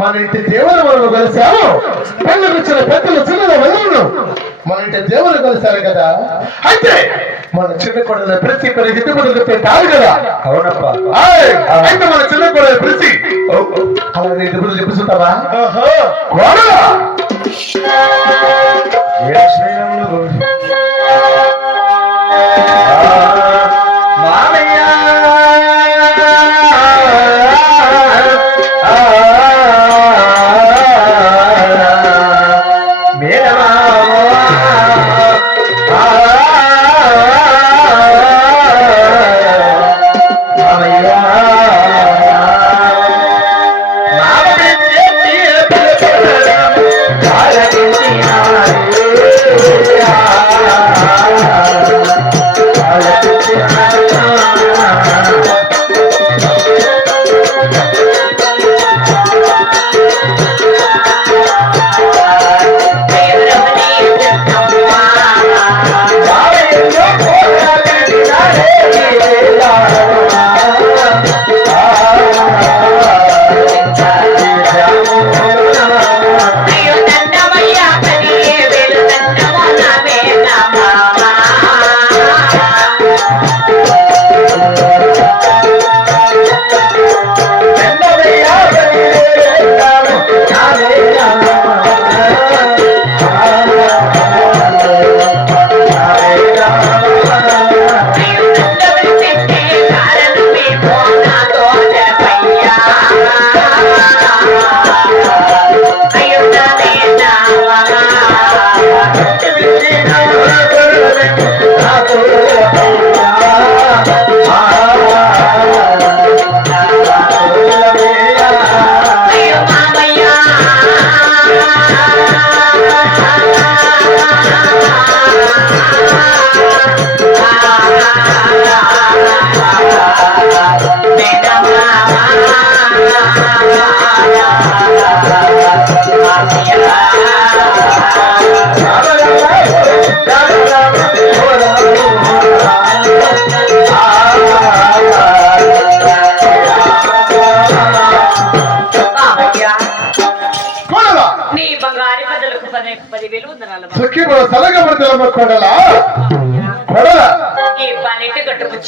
మన ఇంటి దేవుని మనం కలిసాము. పెళ్ళకు వచ్చిన పెద్దలు చిన్నల వెళ్ళను మన ఇంటి దేవుని కలిశారు కదా. అయితే మన చిన్న కొడల ప్రతి పని గిట్టుబడి చెప్తే కాదు కదా. అవునప్పా. అయితే మన చిన్న కొడల ప్రతి అలాగే గిట్టుబడి చెప్తుంటావా?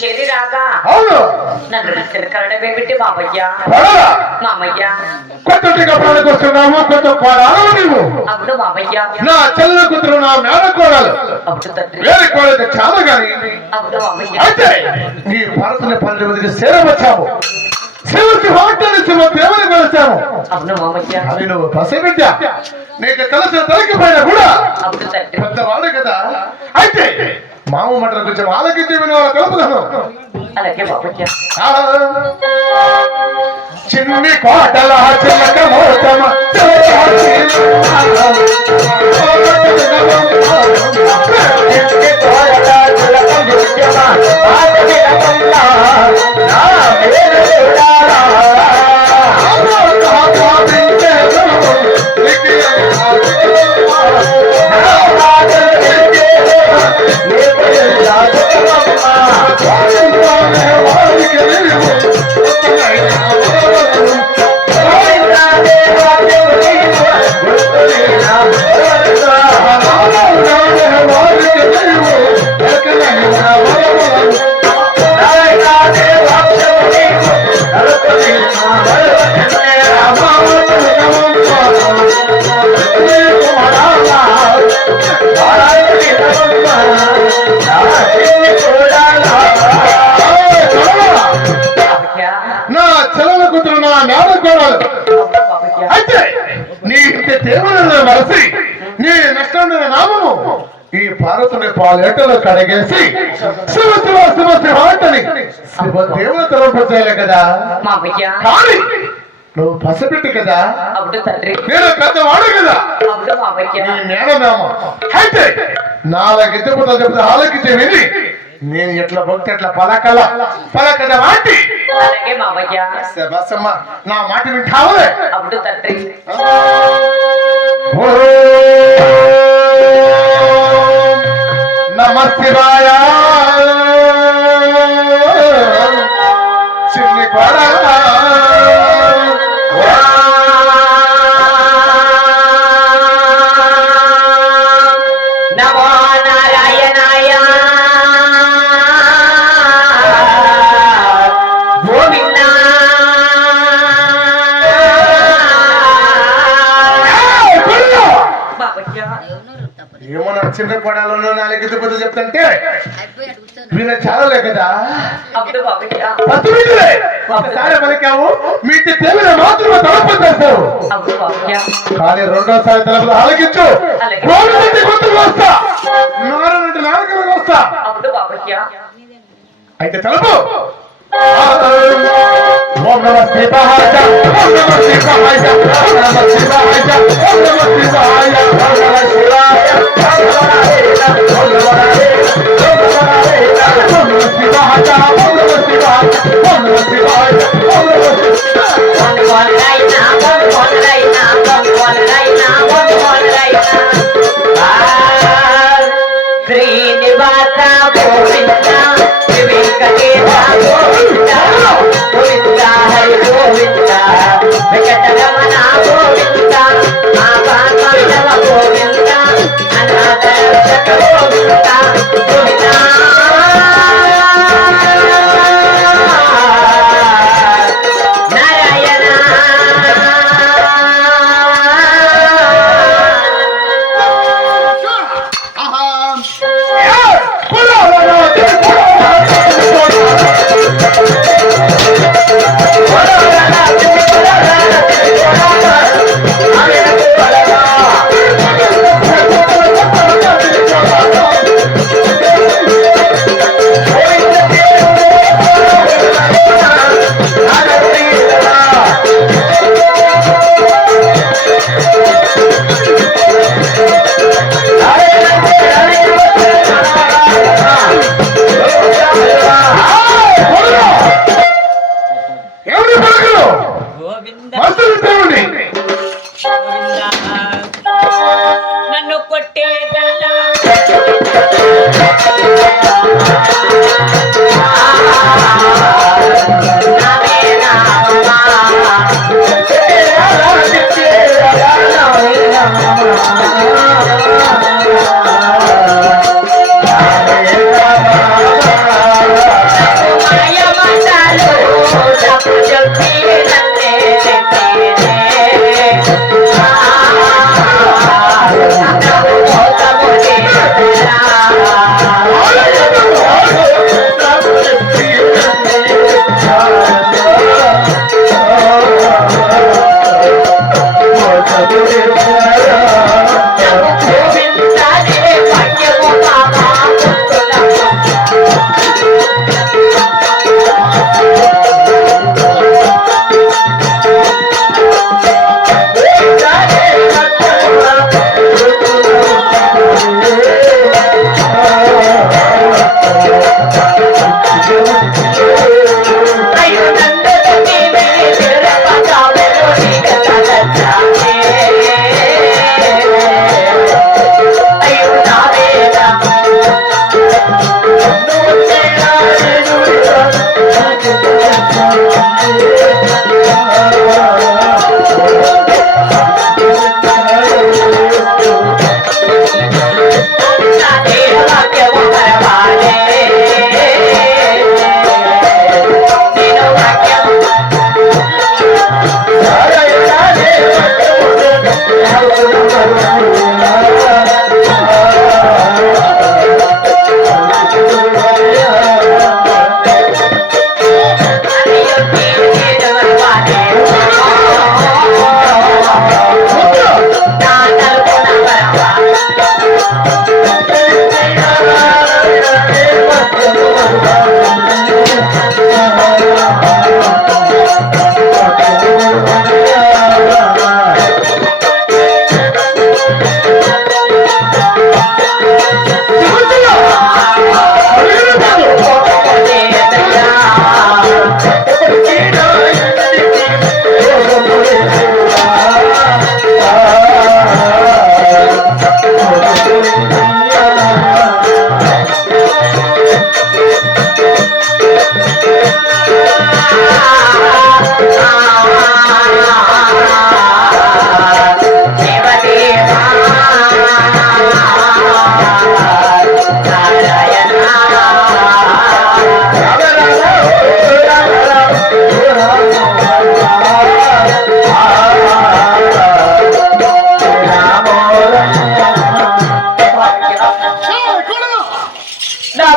చెల్లి రాగా నన్ను కరడబెట్టి మామయ్య మామయ్య కొత్త కప్పడానికి వస్తున్నాము. కొత్త కోడాలు నువ్వు అప్పుడు మామయ్య నా చెల్లెల కూతురు నా మేడ కోడాలు అప్పుడు తండ్రి వేరే కోడైతే చాలా కానీ అప్పుడు మామయ్య అయితే నీ భారతీయ పల్లె వదిలి సేరవచ్చాము. శివుడికి వాగ్దానం దేవుని కలిసాము. అవును మామయ్య అది నువ్వు పసిబిడ్డ నీకు తెలిసిన తొలగిపోయినా కూడా అప్పుడు తండ్రి పెద్దవాడు కదా. అయితే మామ మటలు కొంచెం ఆలకించి కలుపుతాను. అలాగే మామయ్య చిన్ని కోటల చిన్నక మోతమ నా చెల్లెల కూతురు నా మేడ కోడలు అయితే నీ ఇంటి దేవులను మరసి నీ నష్టం నామము ఈ పార్వతుని పాలేటలో కడిగేసి శివ శివ శివ శివ అంటని శివ దేవుని తలంపచేయాలి కదా మామయ్య కానీ నువ్వు పసిపెట్టు కదా అవును తండ్రి నేను పెద్దవాడు కదా అవును మామయ్య నీ మేనమేమ అయితే నాలుగు ఇద్దరు చెప్తే ఆలోకించి విని నేను ఎట్లా భక్తి ఎట్లా పలకద వాటి అలాగే మామయ్య బసమ్మ నా మాట వింటావులే అవును తండ్రి నమ శివాయ చిన్ని కొడా నమో నారాయణాయ గోవింద మామయ్య ఏమన్నా చిన్న కొడాలను నాలుగు ఇద్దరు చెప్తుంటే వీళ్ళ చాలలే కదా అవును మామయ్య పత్తుమిదిలే ఒకసారి పలికావు మీ తెలివిన మాత్రమే తలపం చేస్తావు అవును మామయ్య కానీ రెండోసారి తలపలు ఆలకించు గోవిందుడి గుర్తుకు వస్తా నారాయణ నాలుగు వస్తా అవును మామయ్య అయితే తలుపు ఓం నమ శివాయ ఓం నమ శివాయ ఓం నమ శివాయ ఓం నమ శివాయ ఓం నమ శివాయ ఓం నమ శివాయ ఓం నమ శివాయ ఓం నమ శివాయ ఓం నమ శివాయ ఓం నమ శివాయ శ్రీనివాస గోవింద వెంకటేశ గోవింద గోవింద హరి గోవింద వెంకటరమణ గోవింద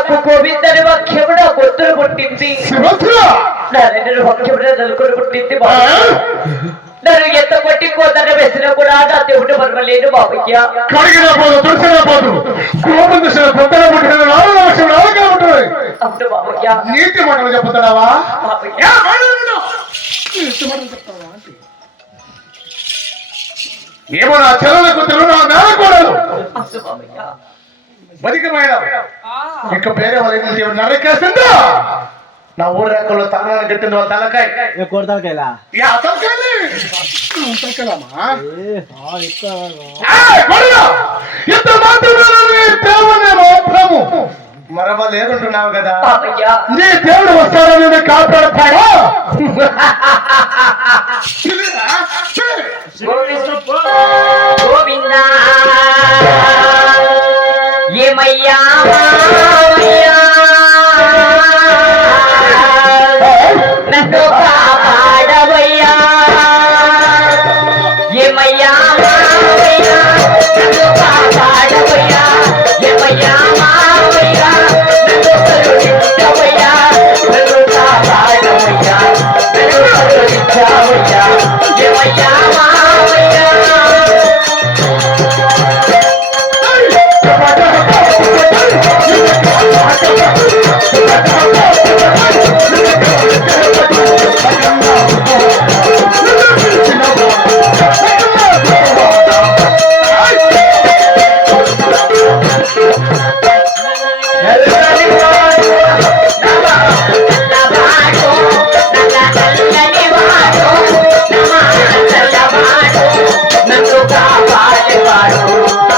నాకు గోవిందని వాక్యమున గొంతులు పుట్టింది. నరేంద్ర వాక్యమున నలుగురు పుట్టింది. నన్ను ఎంత కొట్టి కోతన వేసినా కూడా నా దేవుడు పర్వాలేదు బాబయ్య. అవును బాబయ్య. నీతి మాటలు చెప్తున్నావా? ఏమో నా చెల్లెలకు తెలుగు నేలకూడదు. బతికమైన ఇక పేరే వాళ్ళ నరకేసిందా? నా ఊరు రేఖలో తలనాన్ని కట్టింది వాళ్ళ తలకాయ మరి వాళ్ళు ఏదంటున్నావు కదా, నీ దేవుడు వస్తాడని కాపాడతాడా? గోవిందా ఏమయ్యా నన్ను కాపాడవయ్యా, ఏమయ్యా నన్ను కాపాడవయ్యా, ఏమయ్యా మావయ్యా నన్ను కరుణించవయ్యా, నన్ను కాపాడవయ్యా, నన్ను కరుణించవయ్యా, ఏమయ్యా మావయ్యా. నన్ను కాపాడేవాడు,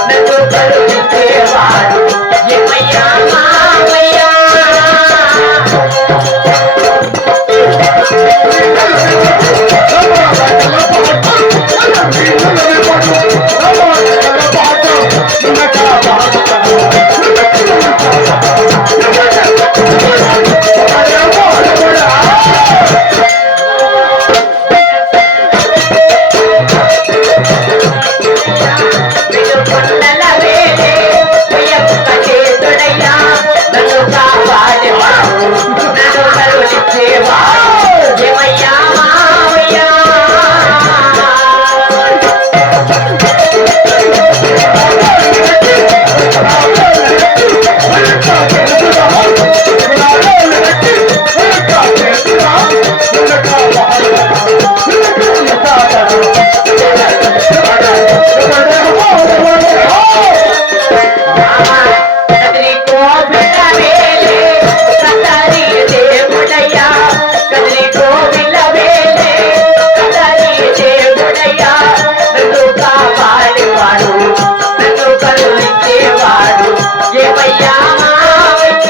నన్ను కరుణించేవాడు, ఏమయ్యా మావయ్యా. నన్ను కాపాడేవాడు, నన్ను కరుణించేవాడు, ఏమయ్యా మావయ్యా. నన్ను కరుణించేవాడు, ఏమయ్యా మావయ్యా.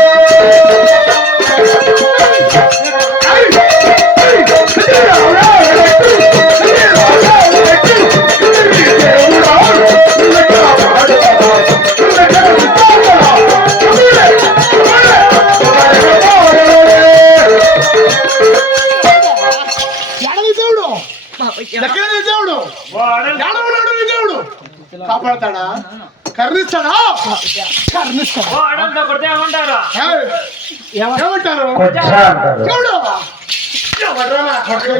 కాపాడతాడా? కర్ణిస్తాడా? ఏమంటారు?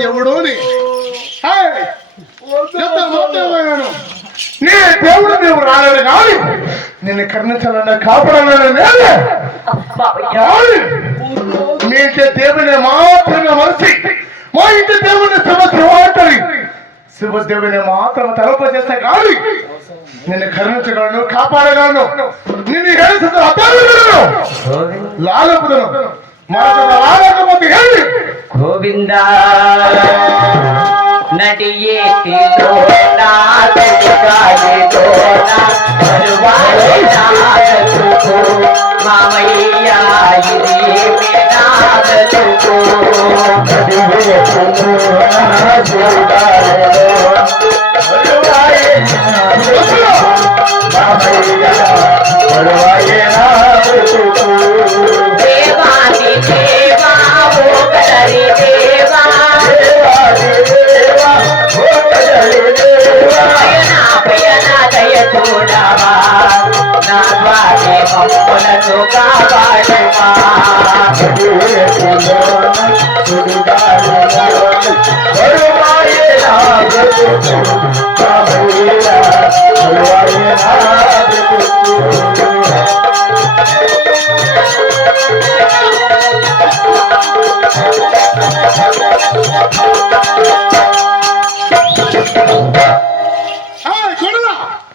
ఎవడు నీ దేవుడు నీవు రాలేడు కానీ నిన్ను కర్ణించాలన్నా కాపాడాలని మీ ఇంటి దేవుని మాత్రమే మనిషి, మా ఇంటి దేవుని శివశివాంటరి శివదేవుని మాత్రం తలప చేస్తే కానీ నిన్ను కరుణించగలను, కాపాడగలను, నిన్ను అతను లాలపుదను మరొకటి గోవిందా నడియేటిలో మామయ్యా ఇది దేవాది దేవా ఓ కదరి దేవా పయనా పయనా దయ చూడవా నా స్వామి మమ్ములను కాపాడుమా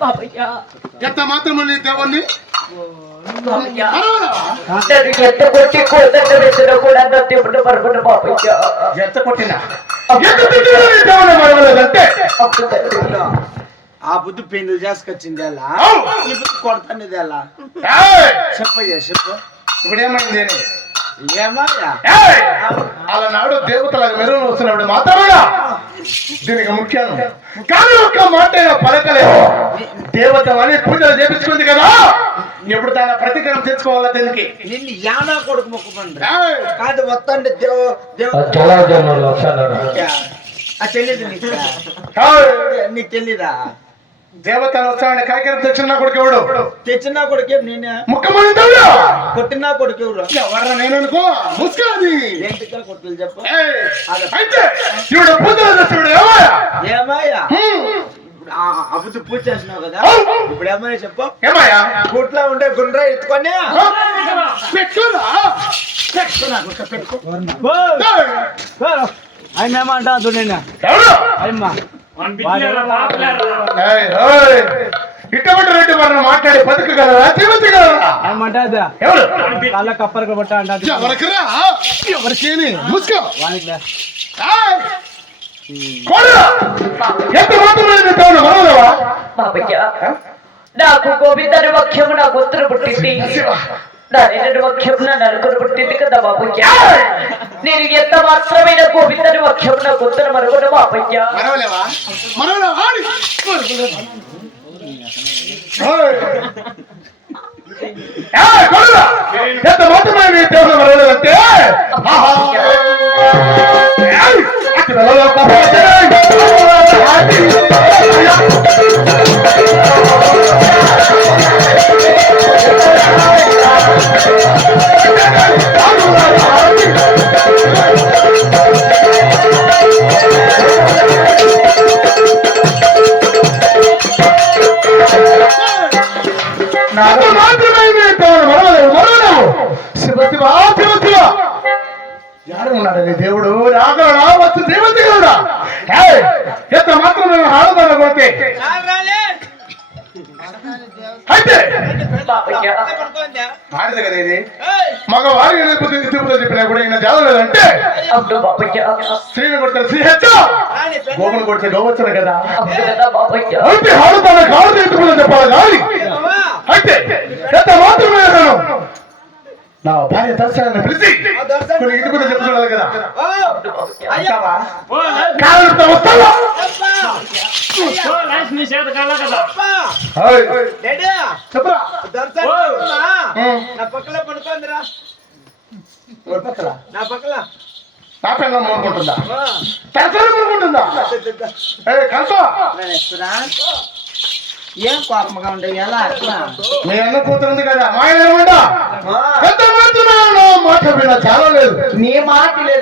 బాబయ్య ఎంత మాత్రము నీ దేవుణ్ణి బాబయ్య నన్ను ఎంత కొట్టి కోదండ వేసినా కూడా నా దేవుడు మరొకటి బాబయ్య ఎంత కొట్టినా ఎంత తిట్టినా నీ దేవుని మరవలేదంటే అప్పుడు తండ్రి ఆ బుద్ధి పెళ్లి చేసుకొచ్చింది ఎలా ఈ బుద్ధి కొడతానేది ఎలా చెప్పయ్యా చెప్పు ఇప్పుడు ఏమైంది ఏమయ్యా అలనాడు దేవతలకు మెరుగు వస్తున్నప్పుడు మాత్రమేనా దీనికి ముఖ్యం కానీ ఒక్క మాట పలకలేదు దేవత అని పూజలు చేపించుకుంది కదా ఎప్పుడు తన ప్రతీకారం తెచ్చుకోవాలా దీనికి నిన్ను యానా కొడుకు మొక్కుమంది కాదు వస్తండి తెలీదు నీకు తెలీదా దేవతలు వస్తాడని కాయకరం తెచ్చిన కొడుకు ఎవడు తెచ్చినా కొడుకే నేనే ముఖ్యమైన కొట్టినా కొడుకు ఎవరు ఎవరు నేను అనుకో ముసుకాది ఏంటిగా కొట్టులు చెప్పు అయితే ఇవిడ పూజలు చేస్తాడు ఏమయ్యా ఇప్పుడు అబుద్ధి పూజ చేసినావు కదా ఇప్పుడు ఏమయ్యా చెప్పు ఏమయ్యా గుట్లో ఉండే గుండ్రా ఎత్తుకొని ఆయన ఏమంటా చూడండి అమ్మా ఇటువంటి రెడ్డి వారిని మాట్లాడి బతుకగలరా జీవించగలరా ఏమంటా ఎవరు కళ్ళ కప్పరకు పట్ట అంటారు ఎవరికిరా ఎవరికేని ముసుకో ఎంత మాత్రమే మనవలవా బాబయ్య నాకు గోవిందని వక్ష్యము నా గొంతులు పుట్టింది నారాయణుడు వక్ష్యము నా నలుగురు పుట్టింది కదా బాబయ్య నేను ఎంత మాత్రమైన గోవిందని వక్ష్యము నా గొంతులు మరుగున బాబయ్య మనవలేవా మనవలేవా ఎంత మాత్రమే దేవుడు మనవలేదంటే ఉన్నాడని దేవుడు రాగలడా వచ్చు దేవతగా ఎంత మాత్రం నేను ఆడదనుకుంటే అయితే ఆడదు కదా ఇది మగవారి తిరుపతి చెప్పినా కూడా ఈయన జాదలేదంటే స్త్రీని కొడితే శ్రీహెచ్చ గోగులు కొడితే గోవచ్చును కదా అయితే ఆడతాను కాదు ఎత్తుకుందని చెప్పాలి కానీ అయితే ఎంత మాత్రమే నా భార్య దర్శనాన్ని పిలిచి కొన్ని ఇంటి కూడా చెప్తున్నాడు కదా కాలంతో వస్తావా చెప్పరా నా పక్కల పడుకోందిరా నా పక్కల నా పిల్లలు మోనుకుంటుందా దర్శనం మోనుకుంటుందా కంతో ఏం కోపంగా ఉండే ఎలా అట్లా మీ అన్న కూతురుంది కదా మా ఏమంటా ఎంత మాత్రమే మాట విన్నా చాలా లేదు నీ మాట లేదా